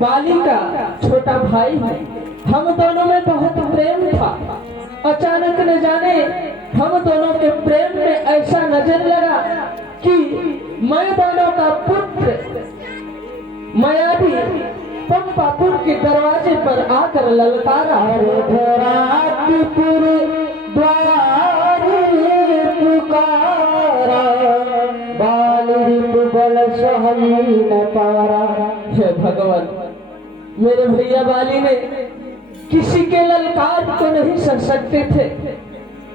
बाली का छोटा भाई है। हम दोनों में बहुत प्रेम था। अचानक न जाने हम दोनों के प्रेम में ऐसा नजर लगा कि मैं दोनों का पुत्र मायावी पंपापुर के दरवाजे पर आकर ललकारा। हे भगवान, मेरे भैया बाली ने किसी के ललकार को नहीं सह सकते थे।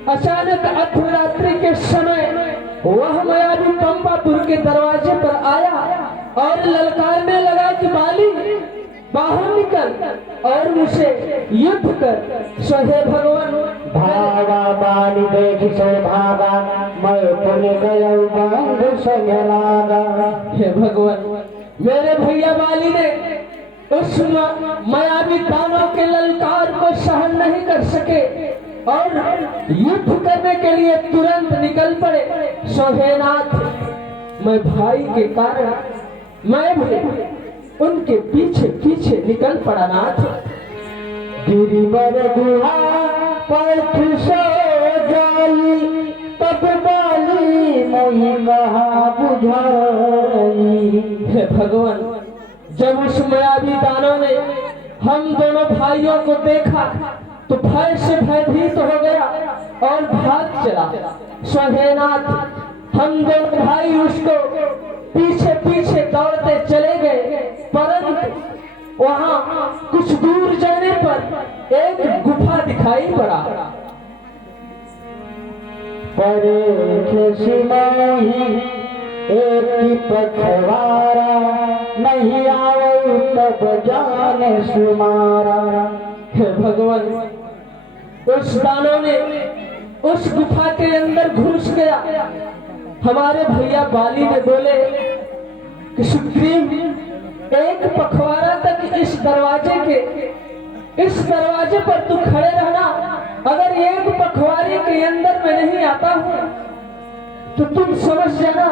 अचानक अर्धरात्रि के समय वह मायावी पंपापुर के दरवाजे पर आया और ललकारने लगा कि बाली बाहर निकल और मुझे युद्ध कर। सो हे भगवान, भागा बाली देख से भागा, मैं पुन गया बंध संग लागा। हे भगवान, मेरे भैया बाली ने उस मायावी दानव के ललकार को सहन नहीं कर सके और युद्ध करने के लिए तुरंत निकल पड़े। सोहेनाथ, मैं भाई के कारण मैं भी उनके पीछे पीछे निकल पड़ा नाथ। गिरिवर गुहा पैठ से जाई, तब बाली मोहि कहा बुझाई। हे भगवान, जब उस मायावी दानव ने हम दोनों भाइयों को देखा तो भय से भयभीत हो गया और भाग चला। सोहेनाथ, हम दोनों भाई उसको पीछे पीछे दौड़ते चले गए, परंतु वहां कुछ दूर जाने पर एक गुफा दिखाई पड़ा। परे सिमोही एक पखवारा, नहीं आओ तब जाने सुमारा। हे भगवान, उस दानव ने उस गुफा के अंदर घुस गया। हमारे भैया बाली ने बोले कि सुग्रीव, एक पखवाड़ा तक इस दरवाजे पर तू खड़े रहना। अगर एक पखवाड़े के अंदर मैं नहीं आता हूँ तो तुम समझ जाना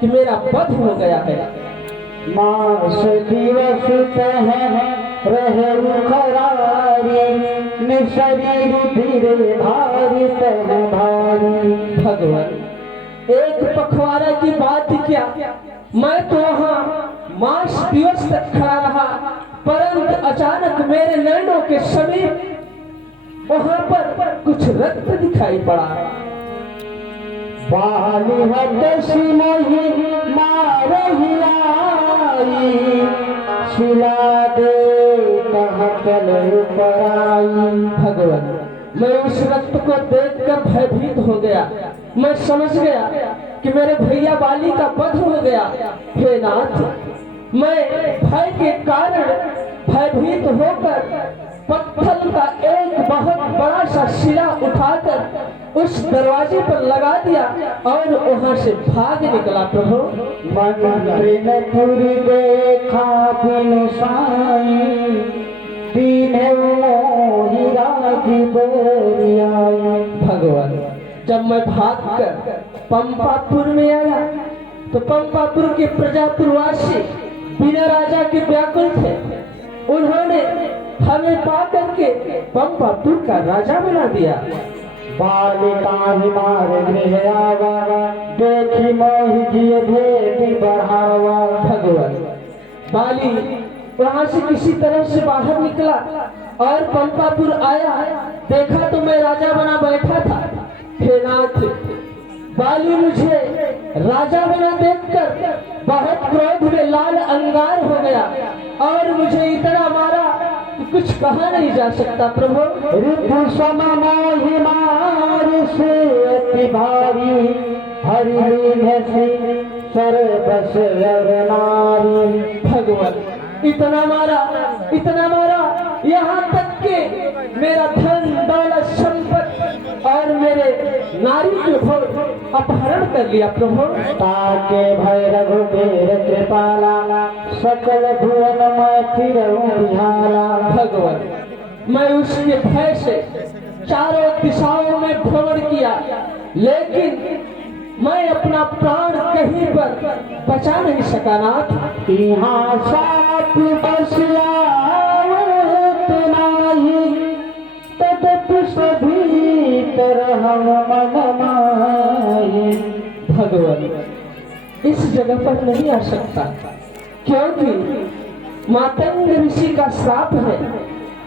कि मेरा वध हो गया है। मास दिवस रहे खरारी, निशरीर धीरे भारी तह भारी। भगवान, एक पखवाड़ा की बात क्या, मैं तो वहाँ मास दिवस तक खड़ा रहा, परंतु अचानक मेरे नैनों के समीप वहाँ पर कुछ रक्त दिखाई पड़ा। बाली हदसी नहीं मारही आई, शिला दे कहाँ चल पराई। भगवान, मैं उस रक्त को देखकर भयभीत हो गया। मैं समझ गया कि मेरे भैया बाली का वध हो गया। हे नाथ, मैं भय के कारण भयभीत होकर पत्थर का एक बहुत बड़ा सा शिला उठाकर उस दरवाजे पर लगा दिया और वहां से भाग निकला। प्रभु, मंत्री ने पूरी देखा बिन साई, दीन मोहि राजी बोरियाई। भगवान, जब मैं भागकर पंपापुर में आया तो पंपापुर के प्रजापुरवासी बिना राजा के व्याकुल थे। उन्होंने हमें पाकर के पंपापुर का राजा बना दिया। बालिका हिमार गृह आवा, देखी मोहि जिय भेद बढ़ावा। भगवान, बाली वहां से किसी तरह से बाहर निकला और पंपापुर आया। देखा तो मैं राजा बना बैठा था। हे नाथ, बाली मुझे राजा बना देखकर बहुत क्रोध में लाल अंगार हो गया और मुझे इतना मारा कि कुछ कहा नहीं जा सकता। प्रभु, ऋतु सममोहि मार से अति भारी, हरि सर्वस नारी। भगवान, इतना मारा यहाँ तक के मेरा धन दौलत संपत्ति और मेरे नारी के भोग अपहरण कर लिया। प्रभु, ताके भय रघुबीर कृपाला, सकल भुवन मैं फिरऊं बिहाला। भगवान, मैं उसके भय से चारों दिशाओं में भ्रमण किया, लेकिन मैं अपना प्राण कहीं पर बचा नहीं सका नाथ। यहाँ साप बसिया जगह पर नहीं आ सकता, क्योंकि मातंग ऋषि का श्राप है।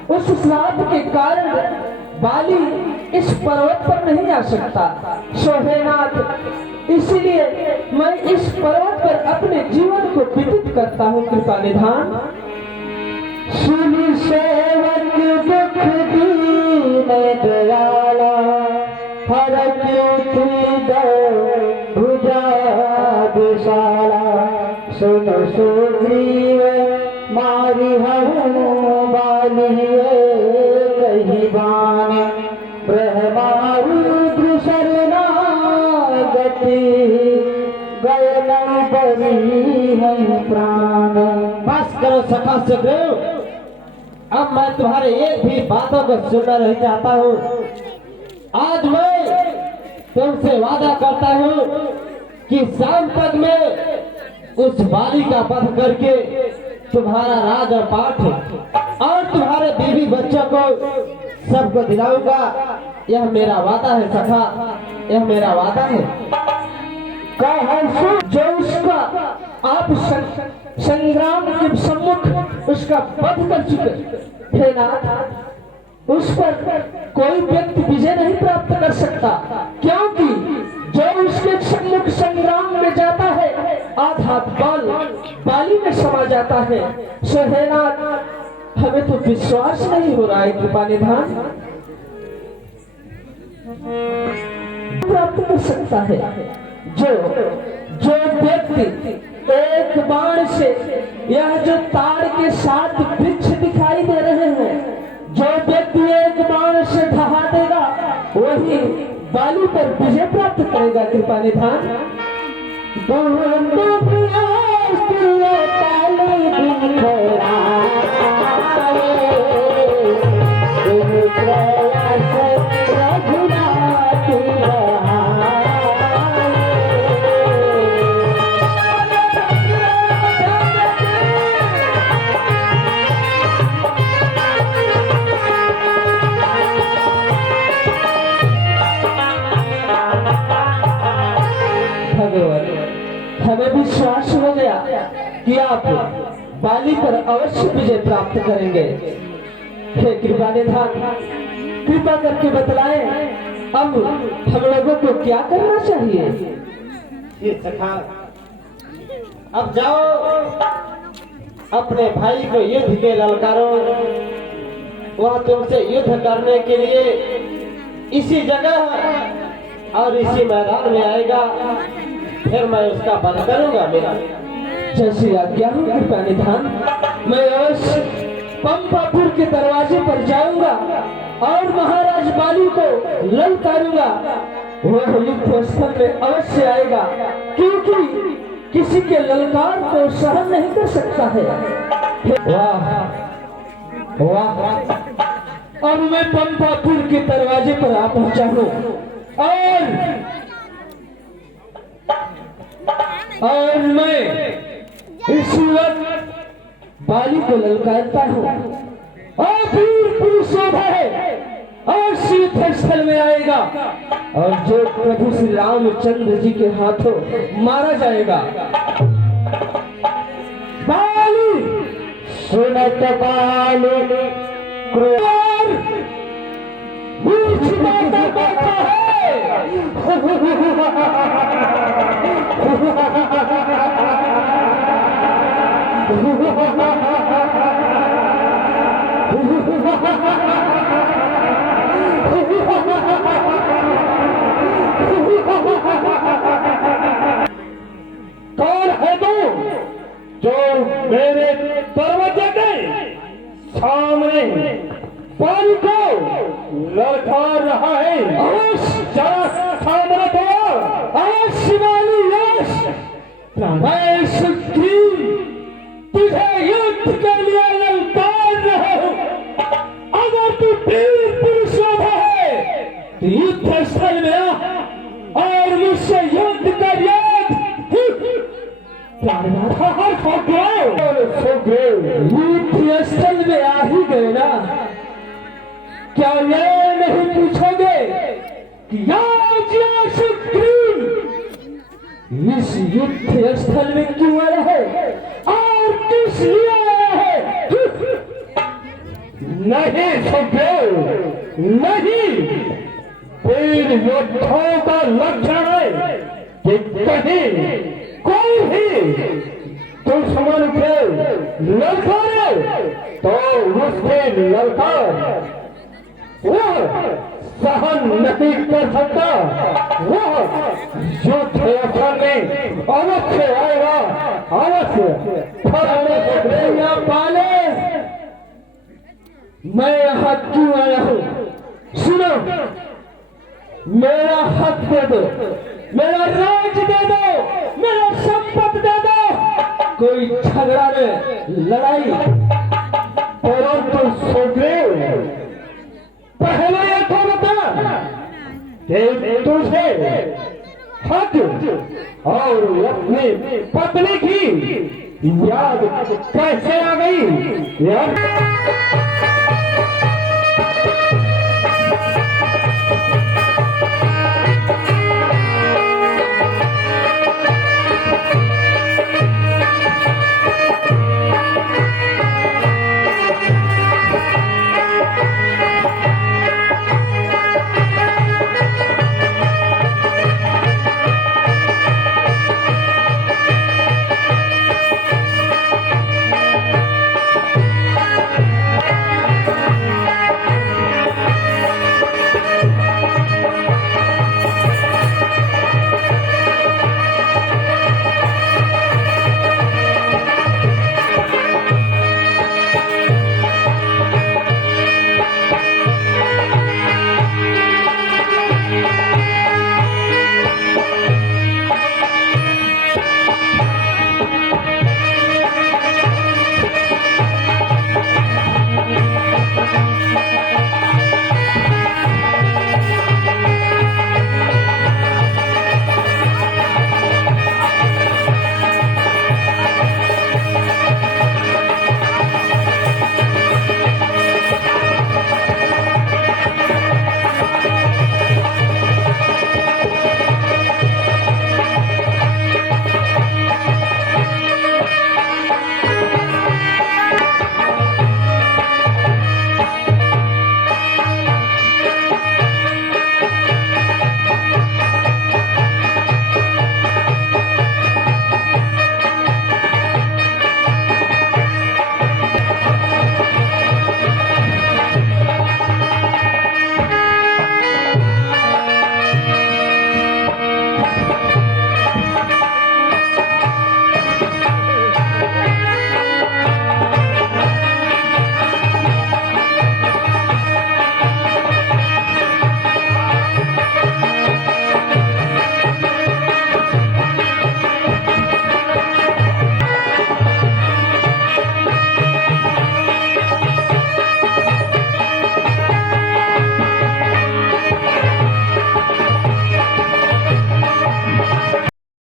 उस श्राप के कारण बाली इस पर्वत पर नहीं आ सकता। सोहेनाथ, इसलिए मैं इस पर्वत पर अपने जीवन को व्यतीत करता हूँ। कृपा निधान। सुनि सेवक दुख दीन दयाला, फरक भुजा विशाला। सुन सुग्रीव मारी हूँ बालिए कही बान, ब्रह्मारुद्र शरणागति गयन बरी है प्राण। बस करो सखा सुग्रीव, अब मैं तुम्हारे एक भी बातों को सुनना नहीं चाहता हूँ। आज मैं तुमसे वादा करता हूँ कि शाम तक मैं उस बाली का वध करके तुम्हारा राज और पाठ और तुम्हारे बीवी बच्चों को सबको दिलाऊंगा। यह मेरा वादा है सखा, यह मेरा वादा है। जो उसका आप संग्राम के सम्मुख उसका वध कर चुके हे नाथ, उस पर कोई व्यक्ति विजय नहीं प्राप्त कर सकता, क्योंकि जो उसके सम्मुख संग्राम में जाता है आधा बल बाली में समा जाता है। सो हे नाथ, हमें तो विश्वास नहीं हो रहा है। कृपा निधान प्राप्त कर सकता है। जो व्यक्ति एक बाण से, यह जो तार के 7 वृक्ष दिखाई दे रहे हैं, जो व्यक्ति एक बाण से ढहा देगा वही बाली पर विजय प्राप्त करेगा। कृपा निधान। हमें विश्वास हो गया कि आप बाली पर अवश्य विजय प्राप्त करेंगे। हे कृपा निधान, कृपा करके बतलाएं, अब हम लोगों को क्या करना चाहिए? ये सखा, अब जाओ अपने भाई को युद्ध के ललकारो। वह तुमसे युद्ध करने के लिए इसी जगह और इसी मैदान में आएगा, फिर मैं उसका वध करूंगा। मेरा जैसी आज्ञा हो कृपा निधान। मैं अवश्य पंपापुर के दरवाजे पर जाऊंगा और महाराज बाली को ललकारूंगा। वह युद्ध स्थल में अवश्य आएगा, क्योंकि किसी के ललकार को सहन नहीं कर सकता है। वाह वाह, अब मैं पंपापुर के दरवाजे पर आ पहुंचा हूँ और मैं इस वक्त बाली को ललकारता हूँ और वीर पुरुष है और युद्ध स्थल में आएगा और जो प्रभु श्री रामचंद्र जी के हाथों मारा जाएगा। बाली सुनत बाली क्रोध मूर्छिता बैठा है। कौन है तू जो मेरे दरवाजे के सामने पानी को ललकार रहा है? जरा सामने तो अवश्य बाली, मैं सुग्रीव तुझे युद्ध के लिए ललकार रहा हूं। अगर तू वीर पुरुष है तो युद्ध स्थल में आ और मुझसे युद्ध कर। युद्ध स्थल में आ ही गए ना, क्या ये नहीं पूछोगे कि सुग्रीव इस युद्ध स्थल में क्यों आया है और किस लिए आया है? नहीं सुखदेव, नहीं। वीर योद्धाओं का लक्षण है कि कहीं कोई भी दुश्मन के ललकारे तो उसके ललकार वह सहन नहीं कर सकता। वह युद्ध स्थल में अवश्य आएगा, अवश्य। भैया पाले, मैं यहाँ क्यों आया हूँ? सुनो, मेरा हक दे दो, मेरा राज दे दो, मेरा संपत्ति दे दो। कोई झगड़ा नहीं, लड़ाई। परंतु सुग्रीव, पहले ये तो बता कि तुझे हक और अपनी पत्नी की याद कैसे आ गई यार?